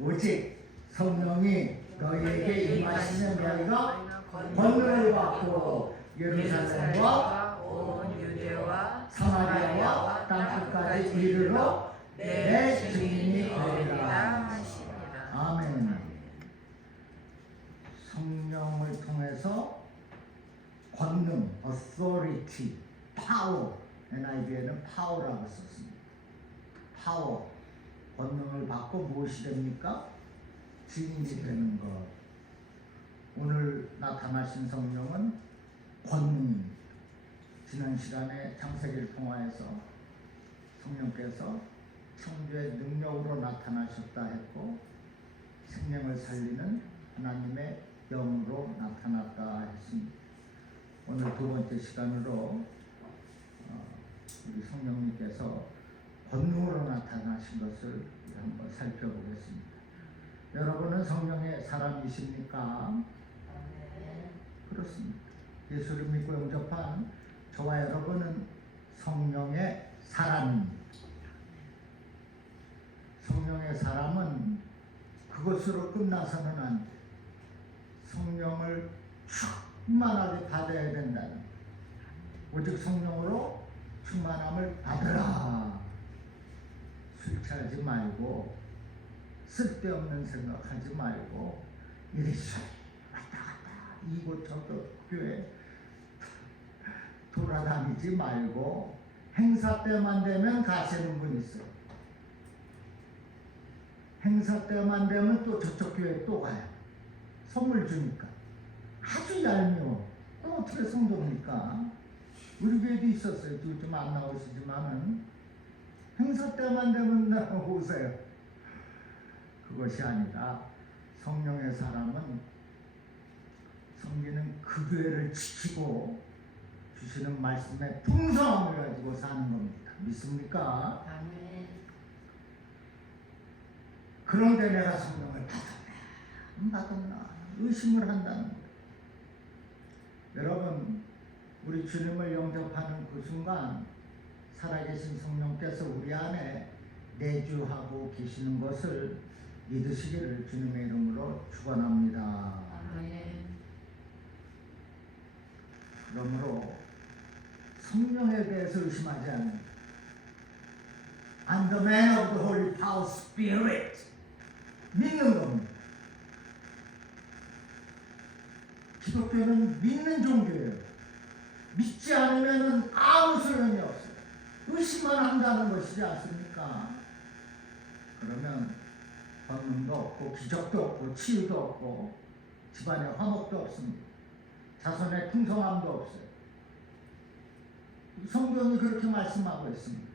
오직 성령이 너희에게 임하시면 너희가 권능을 받고 예루살렘과 온 유대와 사마리아와 땅 끝까지 이르러 내 증인이 되리라 하시니라. 아멘. 성령을 통해서 권능, authority, power, NIV에는 power라고 썼습니다. power, 권능을 받고 무엇이 됩니까? 증인이 되는 것. 오늘 나타나신 성령은 권능입니다. 지난 시간에 창세기를 통하여서 성령께서 창조의 능력으로 나타나셨다 했고 생명을 살리는 하나님의 영으로 나타났다 했습니다. 오늘 두 번째 시간으로 우리 성령님께서 권능으로 나타나신 것을 한번 살펴보겠습니다. 여러분은 성령의 사람이십니까? 그렇습니다. 예수를 믿고 영접한 저와 여러분은 성령의 사람입니다. 성령의 사람은 그것으로 끝나서는 안 돼. 성령을 충만하게 받아야 된다는, 오직 성령으로 충만함을 받으라. 술 취하지 말고 쓸데없는 생각하지 말고 이리저리 왔다 갔다 이곳저곳 교회 돌아다니지 말고 행사 때만 되면 가시는 분 있어요. 행사 때만 되면 또 저쪽 교회 또 가요. 선물 주니까 아주 얄미워. 어떻게 성도입니까? 우리 교회도 있었어요. 요즘 안 나오시지만은 행사 때만 되면 오세요. 그것이 아니라 성령의 사람은 섬기는 그 교회를 지키고 주시는 말씀의 풍성함을 가지고 사는 겁니다. 믿습니까? 아멘. 그런데 내가 성령을 받았나 안 받았나 의심을 한다는 거예요. 여러분, 우리 주님을 영접하는 그 순간 살아계신 성령께서 우리 안에 내주하고 계시는 것을 믿으시기를 주님의 이름으로 축원합니다. 아멘. 그러므로 성령에 대해서 의심하지 않는, I'm the man of the Holy Power Spirit, 믿는 겁니다. 기독교는 믿는 종교예요. 믿지 않으면 아무 소용이 없어요. 의심만 한다는 것이지 않습니까? 그러면 권능도 없고 기적도 없고 치유도 없고 집안에 화목도 없습니다. 자손의 풍성함도 없어요. 성경이 그렇게 말씀하고 있습니다.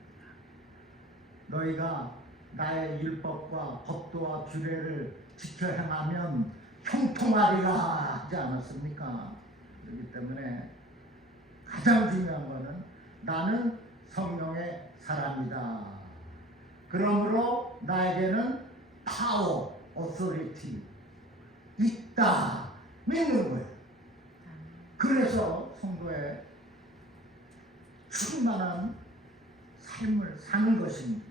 너희가 나의 율법과 법도와 규례를 지켜 행하면 형통하리라 하지 않았습니까? 그렇기 때문에 가장 중요한 것은 나는 성령의 사람이다. 그러므로 나에게는 파워, authority 있다. 믿는 거예요. 그래서 성도의 충만한 삶을 사는 것입니다.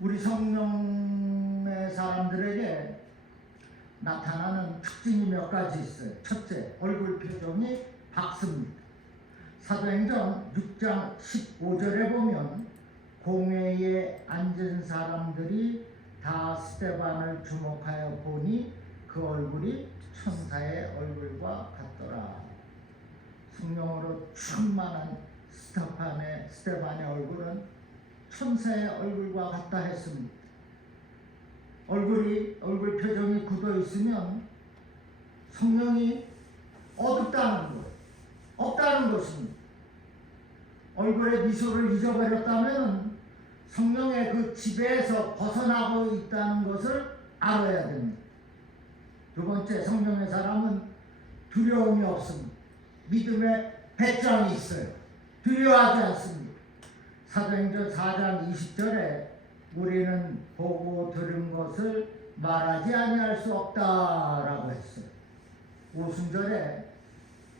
우리 성령의 사람들에게 나타나는 특징이 몇 가지 있어요. 첫째, 얼굴 표정이 밝습니다. 사도행전 6장 15절에 보면 공회에 앉은 사람들이 다 스데반을 주목하여 보니 그 얼굴이 천사의 얼굴과 같더라. 성령으로 충만한 스데반의 얼굴은 천사의 얼굴과 같다 했습니다. 얼굴 표정이 굳어 있으면 성령이 어둡다는 거예요. 없다는 것입니다. 얼굴의 미소를 잊어버렸다면 성령의 그 지배에서 벗어나고 있다는 것을 알아야 됩니다. 두 번째, 성령의 사람은 두려움이 없습니다. 믿음의 배짱이 있어요. 두려워하지 않습니다. 사도행전 4장 20절에 우리는 보고 들은 것을 말하지 아니할 수 없다라고 했어요. 오순절에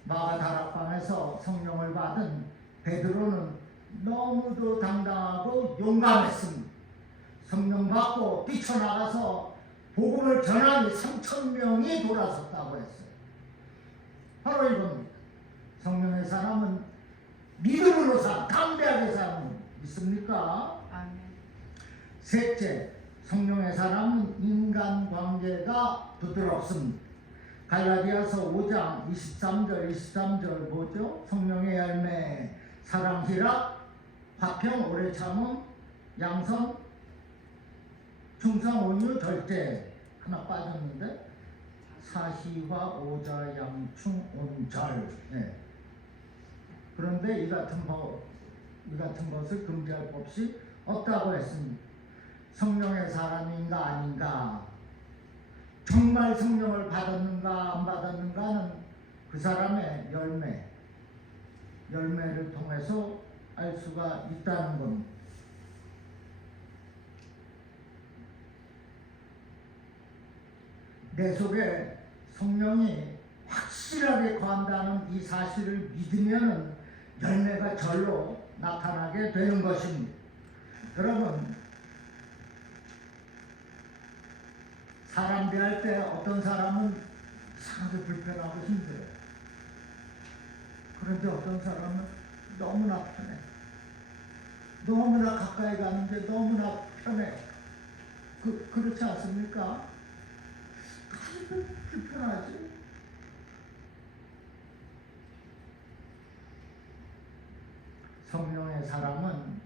마가 다락방에서 성령을 받은 베드로는 너무도 당당하고 용감했습니다. 성령 받고 뛰쳐나가서 복음을 전하니 3,000명이 돌아섰다고 했어요. 바로 이겁니다. 성령의 사람은 믿음으로 담대하게 사는 있습니까? 아멘. 셋째, 성령의 사람은 인간관계가 부드럽습니다. 갈라디아서 5장 23절 뭐죠? 성령의 열매 사랑, 희락, 화평, 오래 참음, 양선, 충성, 온유, 절제. 하나 빠졌는데 사희와 오자, 양충, 온절. 네. 그런데 이 같은 것을 금지할 법이 없다고 했습니다. 성령의 사람인가 아닌가, 정말 성령을 받았는가 안 받았는가는 그 사람의 열매를 통해서 알 수가 있다는 겁니다. 내 속에 성령이 확실하게 거한다는 이 사실을 믿으면 열매가 절로 나타나게 되는 것입니다. 여러분, 사람 대할 때 어떤 사람은 이상하게 불편하고 힘들어요. 그런데 어떤 사람은 너무나 편해. 너무나 가까이 가는데 너무나 편해. 그렇지 않습니까? 아주 불편하지. 성령의 사람은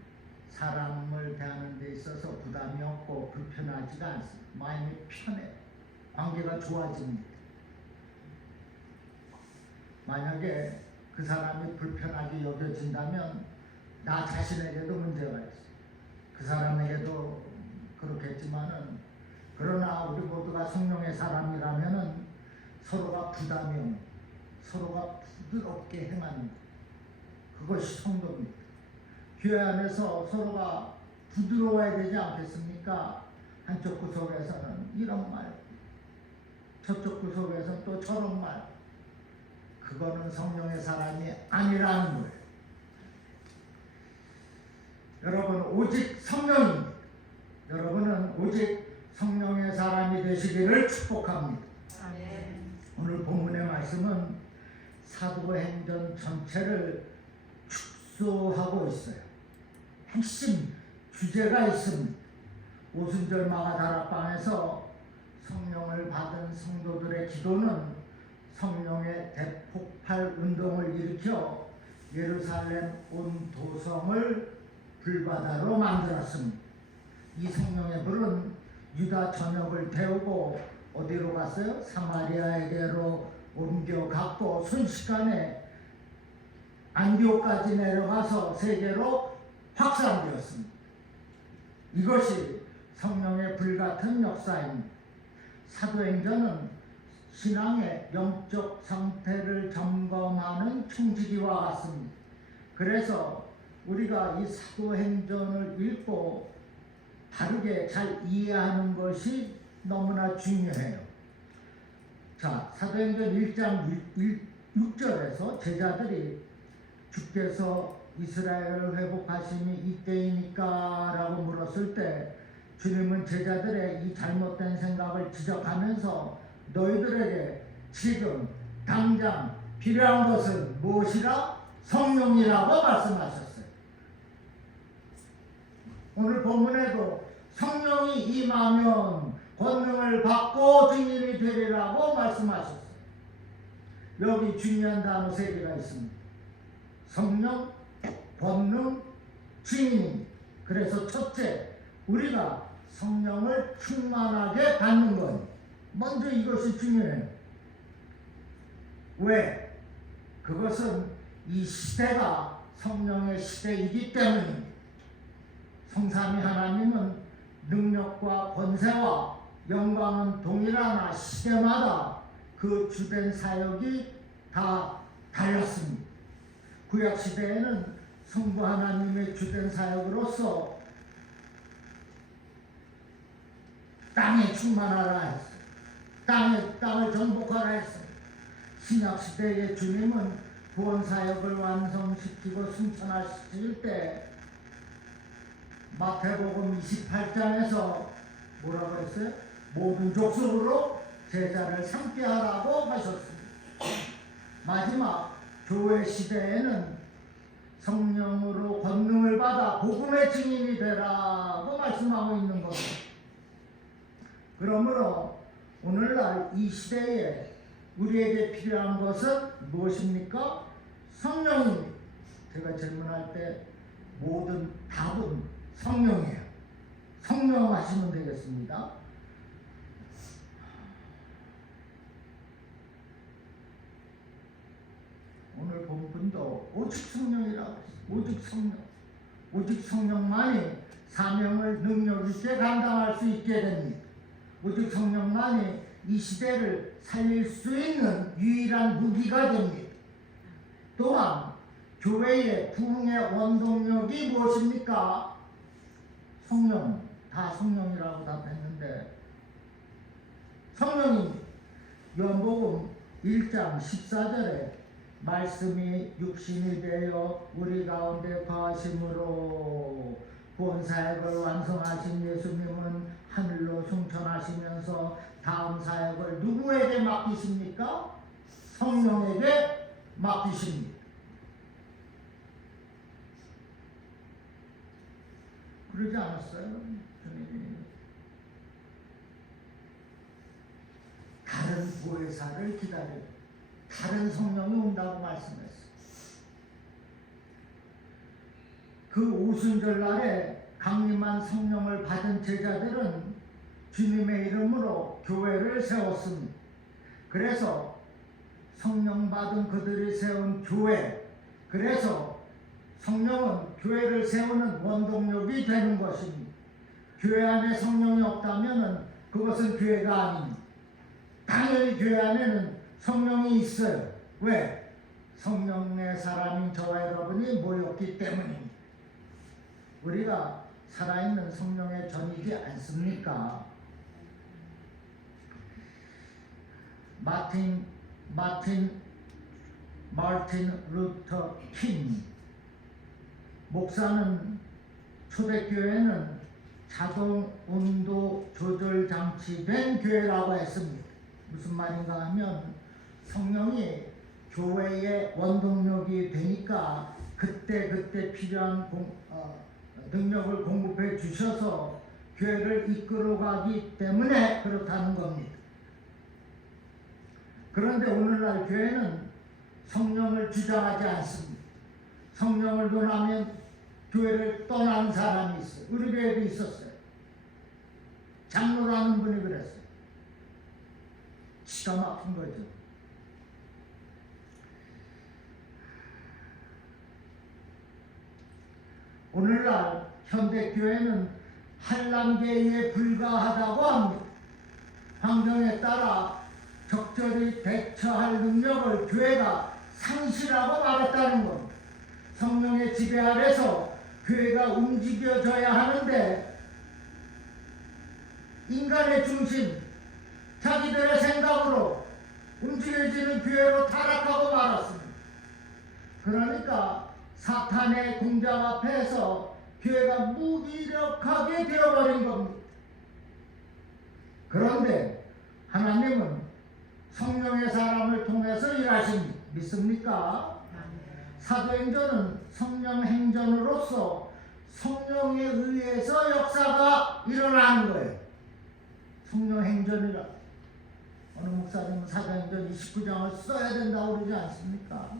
사람을 대하는 데 있어서 부담이 없고 불편하지가 않습니다. 마음이 편해. 관계가 좋아집니다. 만약에 그 사람이 불편하게 여겨진다면 나 자신에게도 문제가 있어요. 그 사람에게도 그렇겠지만은, 그러나 우리 모두가 성령의 사람이라면은 서로가 부담이 없는, 서로가 부드럽게 행하는, 그것이 성도입니다. 교회 안에서 서로가 부드러워야 되지 않겠습니까? 한쪽 구석에서는 이런 말, 저쪽 구석에서는 또 저런 말. 그거는 성령의 사람이 아니라는 거예요. 여러분, 오직 성령입니다. 여러분은 오직 성령의 사람이 되시기를 축복합니다. 아멘. 오늘 본문의 말씀은 사도행전 전체를 축소하고 있어요. 핵심 주제가 있습니다. 오순절 마가다락방에서 성령을 받은 성도들의 기도는 성령의 대폭발 운동을 일으켜 예루살렘 온 도성을 불바다로 만들었습니다. 이 성령의 불은 유다 전역을 태우고 어디로 갔어요? 사마리아에게로 옮겨갔고 순식간에 안디옥까지 내려가서 세계로 확산되었습니다. 이것이 성령의 불같은 역사입니다. 사도행전은 신앙의 영적 상태를 점검하는 총지기와 같습니다. 그래서 우리가 이 사도행전을 읽고 바르게 잘 이해하는 것이 너무나 중요해요. 자, 사도행전 1장 6절에서 제자들이 주께서 이스라엘을 회복하심이 이때이니까 라고 물었을 때 주님은 제자들의 이 잘못된 생각을 지적하면서 너희들에게 지금 당장 필요한 것은 무엇이라? 성령이라고 말씀하셨어요. 오늘 본문에도 성령이 임하면 권능을 받고 증인이 되리라고 말씀하셨어요. 여기 중요한 단어 3개가 있습니다. 성령, 권능, 증인. 그래서 첫째, 우리가 성령을 충만하게 받는 것. 먼저 이것이 중요해요. 왜? 그것은 이 시대가 성령의 시대이기 때문입니다. 성삼위 하나님은 능력과 권세와 영광은 동일하나 시대마다 그 주된 사역이 다 달랐습니다. 구약 시대에는 성부 하나님의 주된 사역으로서 땅에 충만하라 했어요. 땅을 정복하라 했어요. 신약 시대의 주님은 구원 사역을 완성시키고 승천하실 때 마태복음 28장에서 뭐라고 했어요? 모든 족속으로 제자를 삼게 하라고 하셨습니다. 마지막 교회 시대에는 성령으로 권능을 받아 복음의 증인이 되라고 말씀하고 있는 겁니다. 그러므로 오늘날 이 시대에 우리에게 필요한 것은 무엇입니까? 성령입니다. 제가 질문할 때 모든 답은 성령이에요. 성령 하시면 되겠습니다. 오늘 본문도 오직 성령이라고 했어요. 오직 성령. 오직 성령만이 사명을 능력 있게 감당할 수 있게 됩니다. 오직 성령만이 이 시대를 살릴 수 있는 유일한 무기가 됩니다. 또한 교회의 부흥의 원동력이 무엇입니까? 성령. 다 성령이라고 답했는데 성령입니다. 요한복음 1장 14절에 말씀이 육신이 되어 우리 가운데 거하심으로 본사역을 완성하신 예수님은 하늘로 승천하시면서 다음 사역을 누구에게 맡기십니까? 성령에게 맡기십니다. 그러지 않았어요? 주님이 다른 보혜사를 기다리고 다른 성령이 온다고 말씀했어요. 그 오순절날에 강림한 성령을 받은 제자들은 주님의 이름으로 교회를 세웠습니다. 그래서 성령 받은 그들이 세운 교회, 그래서 성령은 교회를 세우는 원동력이 되는 것입니다. 교회 안에 성령이 없다면 그것은 교회가 아닙니다. 당연히 교회 안에는 성령이 있어요. 왜? 성령의 사람인 저와 여러분이 모였기 때문입니다. 우리가 살아있는 성령의 전이지 않습니까? 마틴 루터 킹 목사는 초대교회는 자동 온도 조절 장치된 교회라고 했습니다. 무슨 말인가 하면 성령이 교회의 원동력이 되니까 그때 필요한 능력을 공급해 주셔서 교회를 이끌어가기 때문에 그렇다는 겁니다. 그런데 오늘날 교회는 성령을 주장하지 않습니다. 성령을 논하면 교회를 떠나는 사람이 있어요. 우리 교회도 있었어요. 장로라는 분이 그랬어요. 기가 막힌 거죠. 오늘날 현대교회는 한란계에 불과하다고 합니다. 환경에 따라 적절히 대처할 능력을 교회가 상실하고 말았다는 겁니다. 성령의 지배 아래서 교회가 움직여져야 하는데 인간의 중심, 자기들의 생각으로 움직여지는 교회로 타락하고 말았습니다. 그러니까 사탄의 공작 앞에서 교회가 무기력하게 되어버린 겁니다. 그런데 하나님은 성령의 사람을 통해서 일하십니다. 믿습니까? 사도행전은 성령 행전으로서 성령에 의해서 역사가 일어나는 거예요. 성령 행전이라. 어느 목사님은 사도행전 29장을 써야 된다고 그러지 않습니까?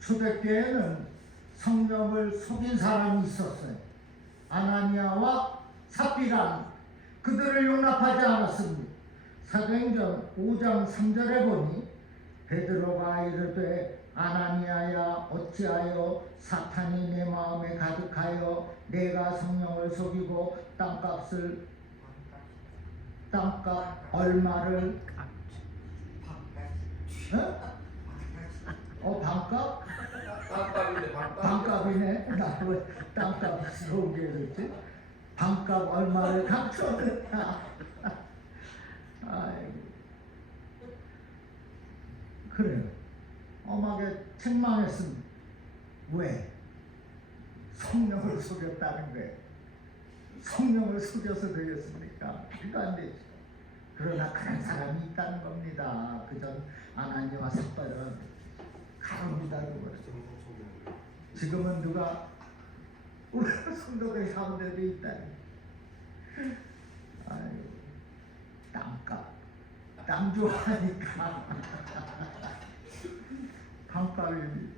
초대교회는 성령을 속인 사람이 있었어요. 아나니아와 삽비라. 그들을 용납하지 않았습니다. 사도행전 5장 3절에 보니 베드로가 이르되 아나니아야 어찌하여 사탄이 내 마음에 가득하여 내가 성령을 속이고 땅값 얼마를 반값? 반값이네. 나 왜 땅값 속게 그랬지? 반값 얼마를 감춰냈다. 아이고. 그래요. 엄하게 책망했습니다. 왜? 성령을 속였다는 거예요. 성령을 속여서 되겠습니까? 말도 안 되죠. 그러나 그런 사람이 있다는 겁니다. 그전 아나니와 삽발은 가론유다로 그러죠. 지금은 누가 우리 성도들 가운데도 있다니. 아유, 땅 좋아하니까 땅값이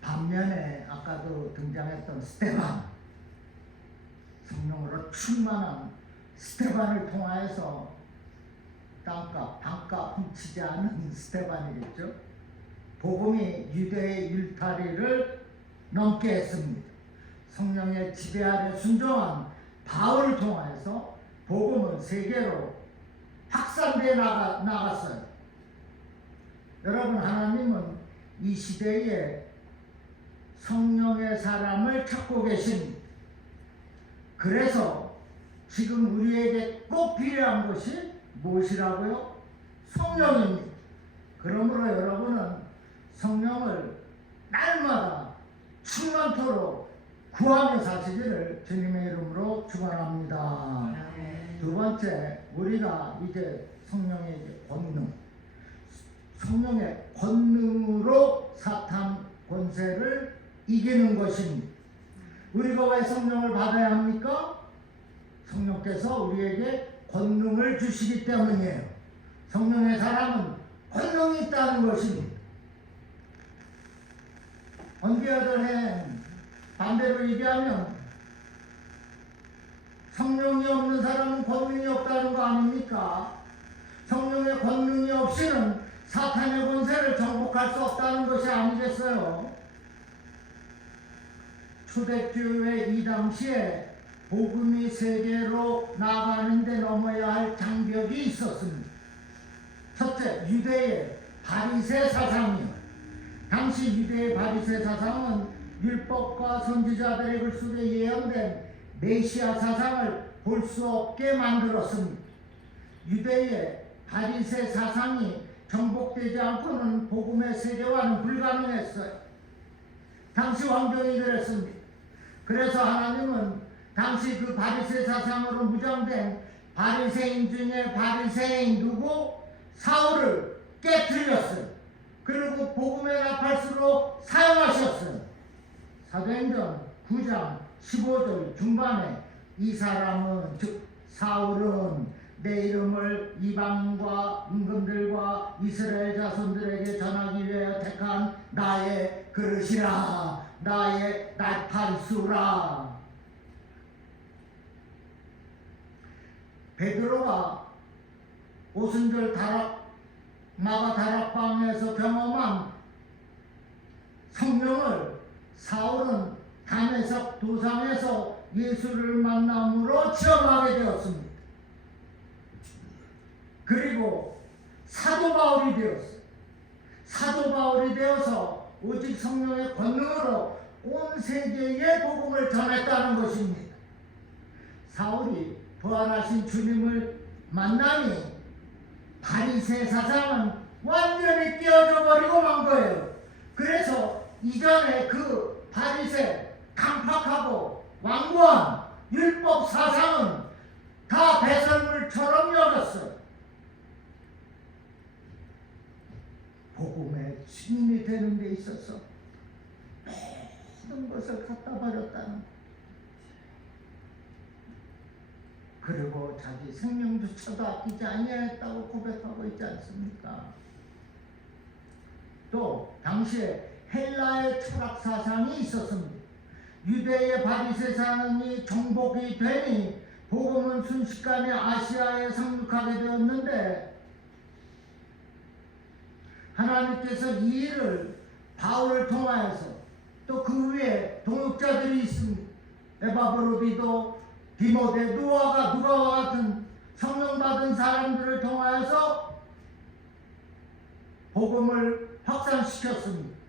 반면에 아까도 등장했던 스테반, 성령으로 충만한 스테반을 통하여서 땅값, 반값 훔치지 않은 스테반이겠죠. 복음이 유대의 일탈리를 넘게 했습니다. 성령의 지배 아래 순종한 바울을 통하여서 복음은 세계로 확산되어 나갔어요. 여러분, 하나님은 이 시대에 성령의 사람을 찾고 계십니다. 그래서 지금 우리에게 꼭 필요한 것이 무엇이라고요? 성령입니다. 그러므로 여러분은 성령을 날마다 충만토록 구하며 사시기를 주님의 이름으로 축원합니다. 두 번째, 우리가 이제 성령의 권능, 성령의 권능으로 사탄 권세를 이기는 것입니다. 우리가 왜 성령을 받아야 합니까? 성령께서 우리에게 권능을 주시기 때문이에요. 성령의 사람은 권능이 있다는 것입니다. 언제든 반대로 얘기하면 성령이 없는 사람은 권능이 없다는 거 아닙니까? 성령의 권능이 없이는 사탄의 권세를 정복할 수 없다는 것이 아니겠어요? 초대교회 이 당시에 복음이 세계로 나가는 데 넘어야 할 장벽이 있었습니다. 첫째, 유대의 바리새 사상이요. 당시 유대의 바리새 사상은 율법과 선지자들의 글 속에 예언된 메시아 사상을 볼 수 없게 만들었습니다. 유대의 바리새 사상이 정복되지 않고는 복음의 세계화는 불가능했어요. 당시 왕정이 그랬습니다. 그래서 하나님은 당시 그 바리새 사상으로 무장된 바리새인 중에 바리새인 누구? 사울을 깨뜨렸어요. 그리고 복음에 나팔수로 사용하셨어요. 사도행전 9장 15절 중반에 이 사람은, 즉 사울은 내 이름을 이방과 임금들과 이스라엘 자손들에게 전하기 위하여 택한 나의 그릇이라, 나의 나팔수라. 베드로가 오순절 마가 다락방에서 경험한 성령을 사울은 다메섹 도상에서 예수를 만남으로 체험하게 되었습니다. 그리고 사도 바울이 되었어요. 사도 바울이 되어서 오직 성령의 권능으로 온 세계에 복음을 전했다는 것입니다. 사울이 부활하신 주님을 만나니 바리새 사상은 완전히 깨어져 버리고 만 거예요. 그래서 이전에 그 바리새 강팍하고 완고한 율법 사상은 다 배설물처럼 여겼어요. 복음의 증인이 되는 데 있어서 모든 것을 갖다 버렸다는 거. 그리고 자기 생명조차도 아끼지 아니했다고 고백하고 있지 않습니까? 또 당시에 헬라의 철학 사상이 있었습니다. 유대의 바리새 사상이 정복이 되니 복음은 순식간에 아시아에 상륙하게 되었는데, 하나님께서 이 일을 바울을 통하여서, 또 그 위에 동역자들이 있습니다. 에바브로디도, 디모데, 누가와 같은 성령 받은 사람들을 통하여서 복음을 확산시켰습니다.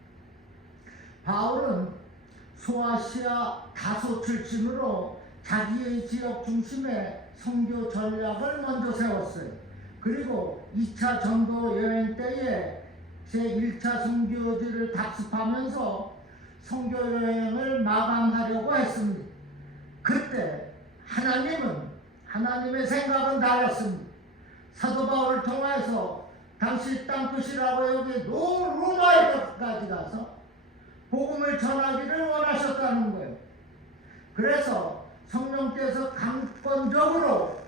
바울은 소아시아 다소 출신으로 자기의 지역 중심에 선교 전략을 먼저 세웠어요. 그리고 2차 전도 여행 때에 제1차 선교지를 답습하면서 선교 여행을 마감하려고 했습니다. 그때 하나님의 생각은 달랐습니다. 사도 바울을 통해서 당시 땅끝이라고 여기 로마에까지 가서 복음을 전하기를 원하셨다는 거예요. 그래서 성령께서 강권적으로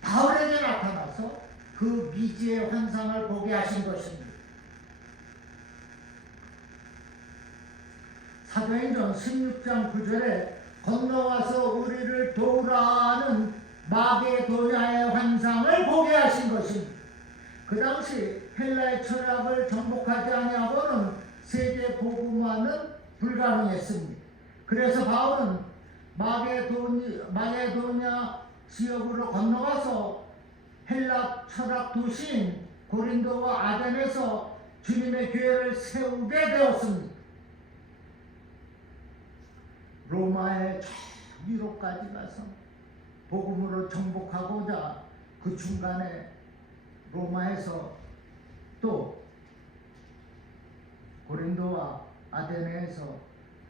바울에게 나타나서 그 미지의 환상을 보게 하신 것입니다. 사도행전 16장 9절에 건너와서 우리를 도우라는 마게도냐의 환상을 보게 하신 것입니다. 그 당시 헬라의 철학을 정복하지 아니하고는 세계 복음화는 불가능했습니다. 그래서 바울은 마게도냐 지역으로 건너가서 헬라 철학 도시인 고린도와 아덴에서 주님의 교회를 세우게 되었습니다. 로마의 위로까지 가서 복음으로 정복하고자 그 중간에 로마에서 또 고린도와 아테네에서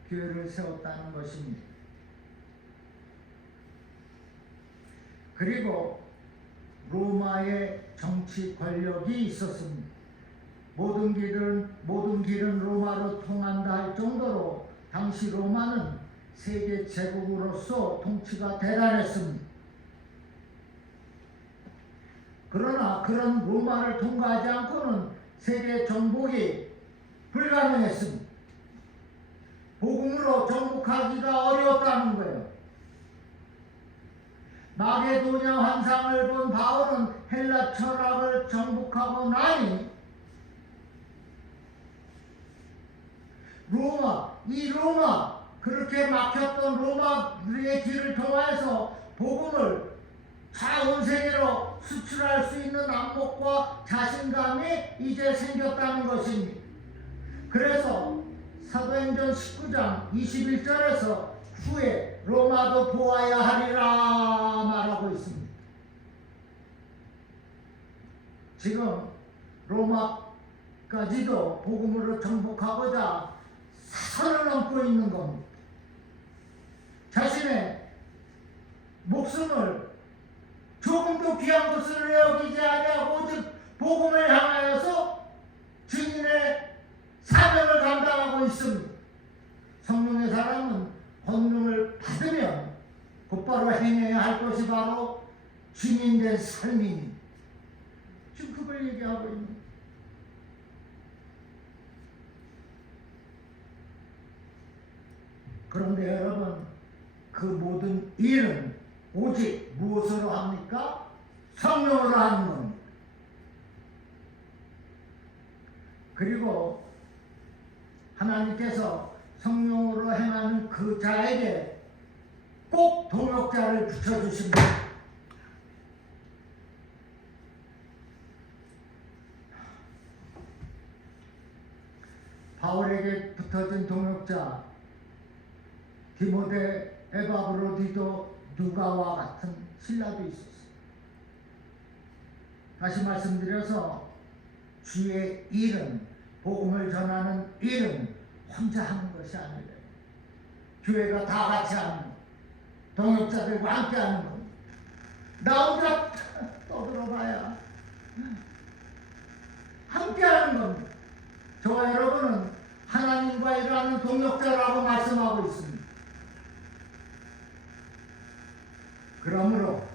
교회를 세웠다는 것입니다. 그리고 로마의 정치 권력이 있었습니다. 모든 길은 로마로 통한다 할 정도로 당시 로마는 세계 제국으로서 통치가 대단했습니다. 그러나 그런 로마를 통과하지 않고는 세계 정복이 불가능했습니다. 복음으로 정복하기가 어려웠다는 거예요. 마게도냐 환상을 본 바울은 헬라 철학을 정복하고 나니 로마 그렇게 막혔던 로마의 길을 통해서 복음을 온 세계로 수출할 수 있는 안목과 자신감이 이제 생겼다는 것입니다. 그래서 사도행전 19장 21절에서 후에 로마도 보아야 하리라 말하고 있습니다. 지금 로마까지도 복음으로 정복하고자 산을 넘고 있는 겁니다. 자신의 목숨을 조금도 귀한 것을 여기지 아니하고 오직 복음을 향하여서 증인의 사명을 감당하고 있습니다. 성령의 사람은 권능을 받으면 곧바로 행해야 할 것이 바로 증인된 삶입니다. 지금 그걸 얘기하고 있는. 그런데 여러분, 그 모든 일은 오직 무엇으로 합니까? 성령으로 하는 겁니다. 그리고 하나님께서 성령으로 행하는 그 자에게 꼭 동역자를 붙여주십니다. 바울에게 붙어진 동역자 디모데, 에바브로디도, 누가와 같은 신라도 있었어요. 다시 말씀드려서 주의 일은, 복음을 전하는 일은 혼자 하는 것이 아니라 교회가 다 같이 하는, 동역자들과 함께 하는 겁니다. 나 혼자 떠들어봐야 함께 하는 겁니다. 저와 여러분은 하나님과 일하는 동역자라고 말씀하고 있습니다. 그러므로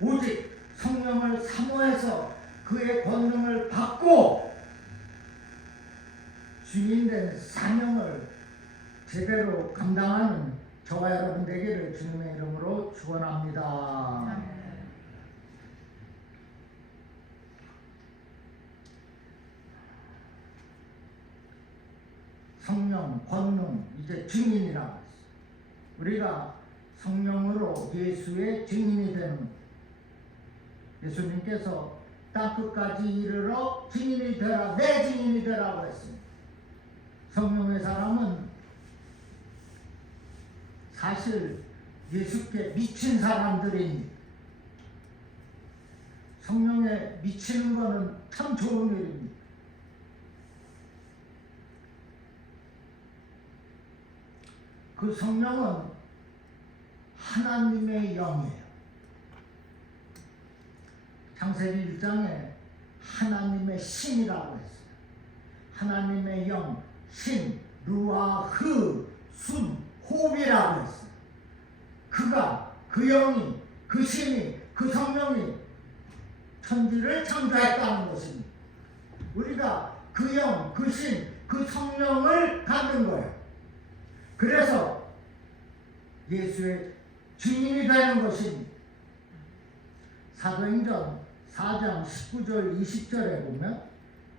오직 성령을 사모해서 그의 권능을 받고 주인된 사명을 제대로 감당하는 저와 여러분 되기를 주님의 이름으로 축원합니다. 성령, 권능, 이제 증인이라고 했어요. 우리가 성령으로 예수의 증인이 되는 것. 예수님께서 땅끝까지 이르러 증인이 되라, 내 증인이 되라고 했습니다. 성령의 사람은 사실 예수께 미친 사람들입니다. 성령에 미치는 것은 참 좋은 일입니다. 그 성령은 하나님의 영이에요. 창세기 1장에 하나님의 신이라고 했어요. 하나님의 영, 신, 루아흐, 순, 호흡이라고 했어요. 그가, 그 영이, 그 신이, 그 성령이 천지를 창조했다는 것입니다. 우리가 그 영, 그 신, 그 성령을 갖는 거예요. 그래서 예수의 주인이 되는 것입니다. 사도행전 4장 19절 20절에 보면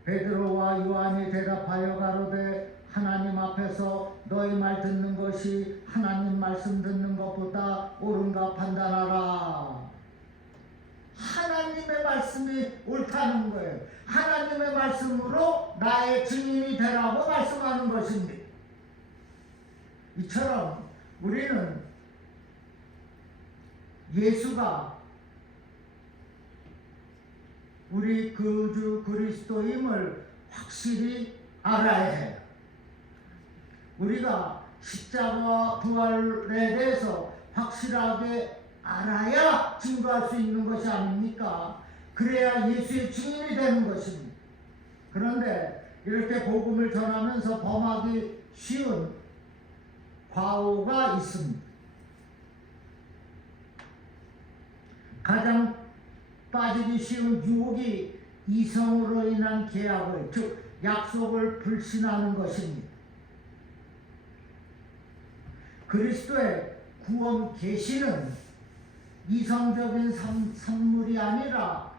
베드로와 요한이 대답하여 가로되 하나님 앞에서 너희 말 듣는 것이 하나님 말씀 듣는 것보다 옳은가 판단하라. 하나님의 말씀이 옳다는 거예요. 하나님의 말씀으로 나의 증인이 되라고 말씀하는 것입니다. 이처럼 우리는 예수가 우리 구주 그리스도임을 확실히 알아야 해요. 우리가 십자가와 부활에 대해서 확실하게 알아야 증거할 수 있는 것이 아닙니까? 그래야 예수의 증인이 되는 것입니다. 그런데 이렇게 복음을 전하면서 범하기 쉬운 과오가 있습니다. 가장 빠지기 쉬운 유혹이 이성으로 인한 계약을, 즉 약속을 불신하는 것입니다. 그리스도의 구원 계시는 이성적인 산물이 아니라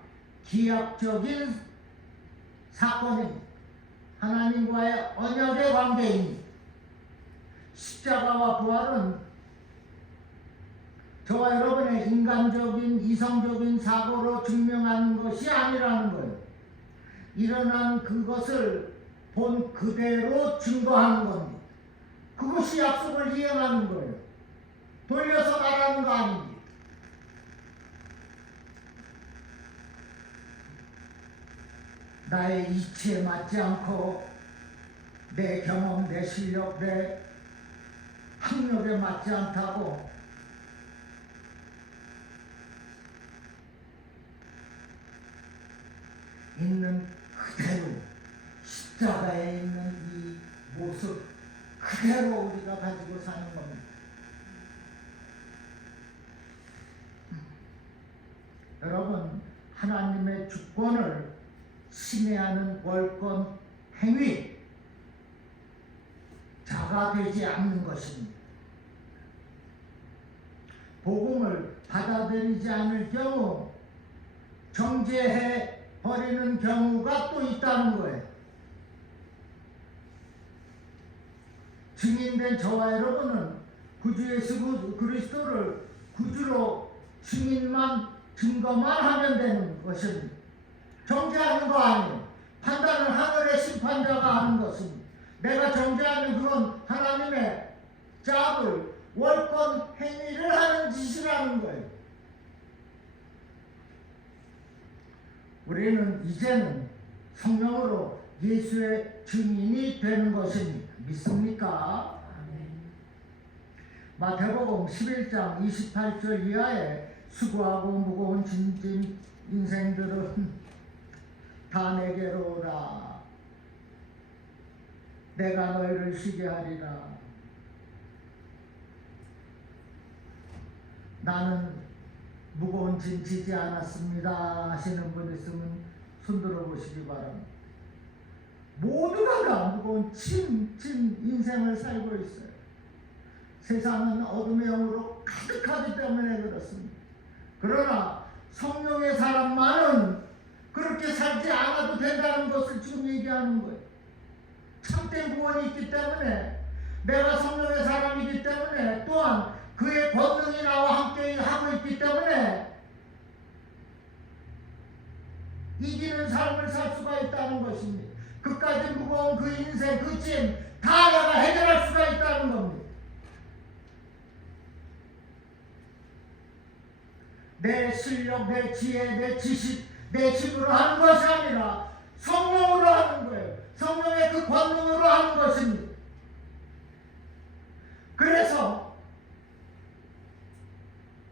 기약적인 사건입니다. 하나님과의 언약의 관계입니다. 십자가와 부활은 저와 여러분의 인간적인 이성적인 사고로 증명하는 것이 아니라는 거예요. 일어난 그것을 본 그대로 증거하는 겁니다. 그것이 약속을 이행하는 거예요. 돌려서 말하는 거 아닙니다. 나의 이치에 맞지 않고 내 경험, 내 실력, 내 학력에 맞지 않다고 있는 그대로 십자가에 있는 이 모습 그대로 우리가 가지고 사는 겁니다. 여러분, 하나님의 주권을 침해하는 월권 행위 자가 되지 않는 것입니다. 복음을 받아들이지 않을 경우 정죄해 버리는 경우가 또 있다는 거예요. 증인된 저와 여러분은 구주 예수 그리스도를 구주로 증거만 하면 되는 것입니다. 정죄하는 거 아니에요. 판단은 하늘의 심판자가 하는 것입니다. 내가 정죄하는 그건 하나님의 짭을 월권 행위를 하는 짓이라는 거예요. 우리는 이제는 성령으로 예수의 증인이 되는 것입니다. 믿습니까? 마태복음 11장 28절 이하에 수고하고 무거운 짐진 인생들은 다 내게로 오라. 내가 너희를 쉬게 하리라. 나는 무거운 짐 지지 않았습니다 하시는 분 있으면 손들어 보시기 바랍니다. 모두가 다 무거운 짐 인생을 살고 있어요. 세상은 어둠의 영으로 가득하기 때문에 그렇습니다. 그러나 성령의 사람만은 그렇게 살지 않아도 된다는 것을 지금 얘기하는 거예요. 참된 구원이 있기 때문에, 내가 성령의 사람이기 때문에, 또한 그의 권능이 나와 함께 하고 있기 때문에 이기는 삶을 살 수가 있다는 것입니다. 그까지 무거운 그 인생, 그 짐 다 내가 해결할 수가 있다는 겁니다. 내 실력, 내 지혜, 내 지식, 내 힘으로 하는 것이 아니라 성령으로 하는 거예요. 성령의 그 권능으로 하는 것입니다. 그래서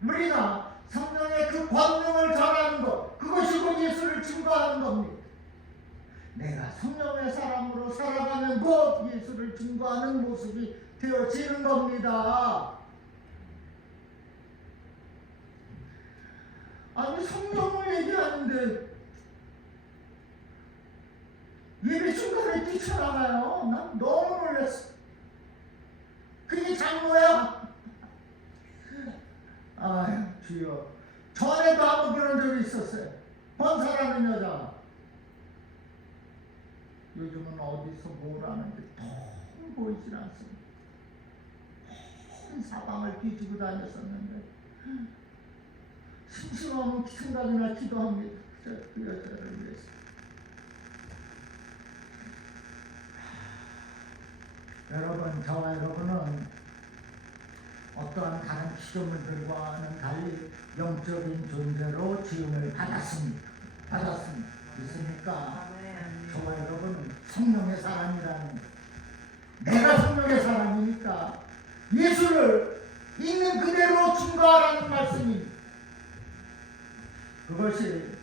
우리가 성령의 그 권능을 전하는 것, 그것이 곧 예수를 증거하는 겁니다. 내가 성령의 사람으로 살아가면 곧 예수를 증거하는 모습이 되어지는 겁니다. 아니 성령을 얘기하는데 예배 중간에 뛰쳐나가요. 난 너무 놀랐어. 그게 장로야? 아유 주여, 전에도 한번 그런 적이 있었어요. 번사라는 여자. 요즘은 어디서 뭘 하는데 통 보이질 않습니다. 온 사방을 뒤지고 다녔었는데 심심하면 생각이나 기도합니다. 그 여자를 위해서. 여러분, 저와 여러분은 어떠한 다른 피조물들과는 달리 영적인 존재로 지음을 받았습니다. 있습니까? 저와 여러분은 성령의 사람이라는 것. 내가 성령의 사람이니까 예수를 있는 그대로 증거하라는 말씀입니다. 그것이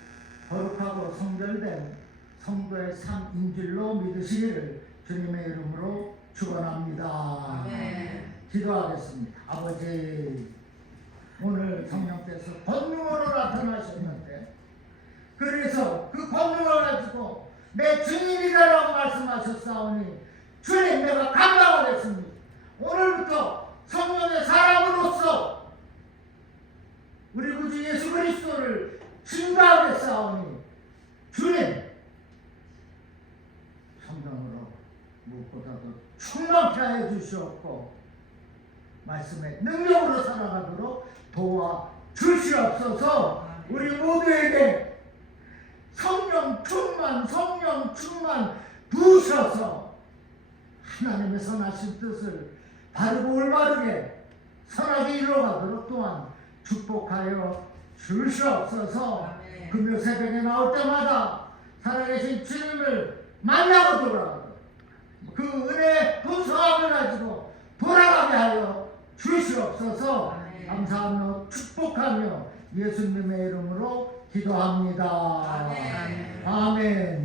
거룩하고 성결된 성도의 삶인줄로 믿으시기를 주님의 이름으로 축원합니다. 기도하겠습니다. 아버지, 오늘 성령께서 권능으로 나타나셨는데, 그래서 그 권능을 가지고 내 주님이라고 말씀하셨사오니 주님, 내가 감당하겠습니다. 오늘부터 성령의 사람으로서 우리 구주 예수 그리스도를 증거하겠사오니 주님, 성령으로 무엇보다도 충만케 하여 주시옵고 말씀의 능력으로 살아가도록 도와주시옵소서. 우리 모두에게 성령 충만 부으셔서 하나님의 선하신 뜻을 바르고 올바르게 선하게 이루어가도록 또한 축복하여 주시옵소서. 금요 새벽에 나올 때마다 살아계신 주님을 만나고 돌아가고 그 은혜의 분성함을 가지고 돌아가게 하여 주시옵소서. 감사하며 축복하며 예수님의 이름으로 기도합니다. 아멘.